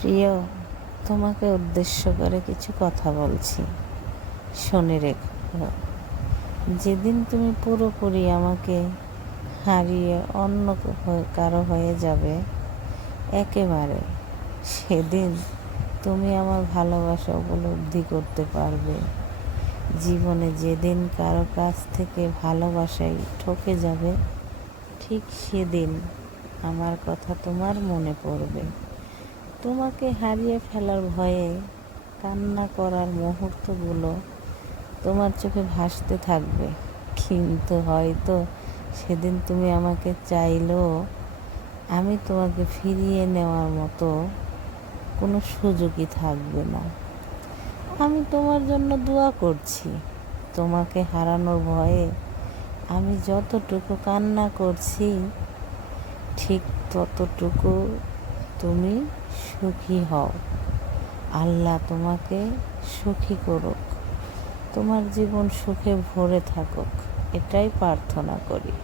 প্রিয়, তোমাকে উদ্দেশ্য করে কিছু কথা বলছি, শুনে রেখো। যেদিন তুমি পুরোপুরি আমাকে হারিয়ে অন্য কারো হয়ে যাবে একেবারে, সেদিন তুমি আমার ভালোবাসা উপলব্ধি করতে পারবে। জীবনে যেদিন কারো কাছ থেকে ভালোবাসায় ঠকে যাবে, ঠিক সেদিন আমার কথা তোমার মনে পড়বে। তোমাকে হারিয়ে ফেলার ভয়ে কান্না করার মুহূর্তগুলো তোমার চোখে ভাসতে থাকবে, কিন্তু হয়তো সেদিন তুমি আমাকে চাইলেও আমি তোমাকে ফিরিয়ে নেওয়ার মতো কোনো সুযোগই থাকবে না। আমি তোমার জন্য দোয়া করছি। তোমাকে হারানোর ভয়ে আমি যতটুকু কান্না করছি, ঠিক ততটুকু তুমি সুখী হও। আল্লাহ তোমাকে সুখী করুক, তোমার জীবন সুখে ভরে থাকুক, এটাই প্রার্থনা করি।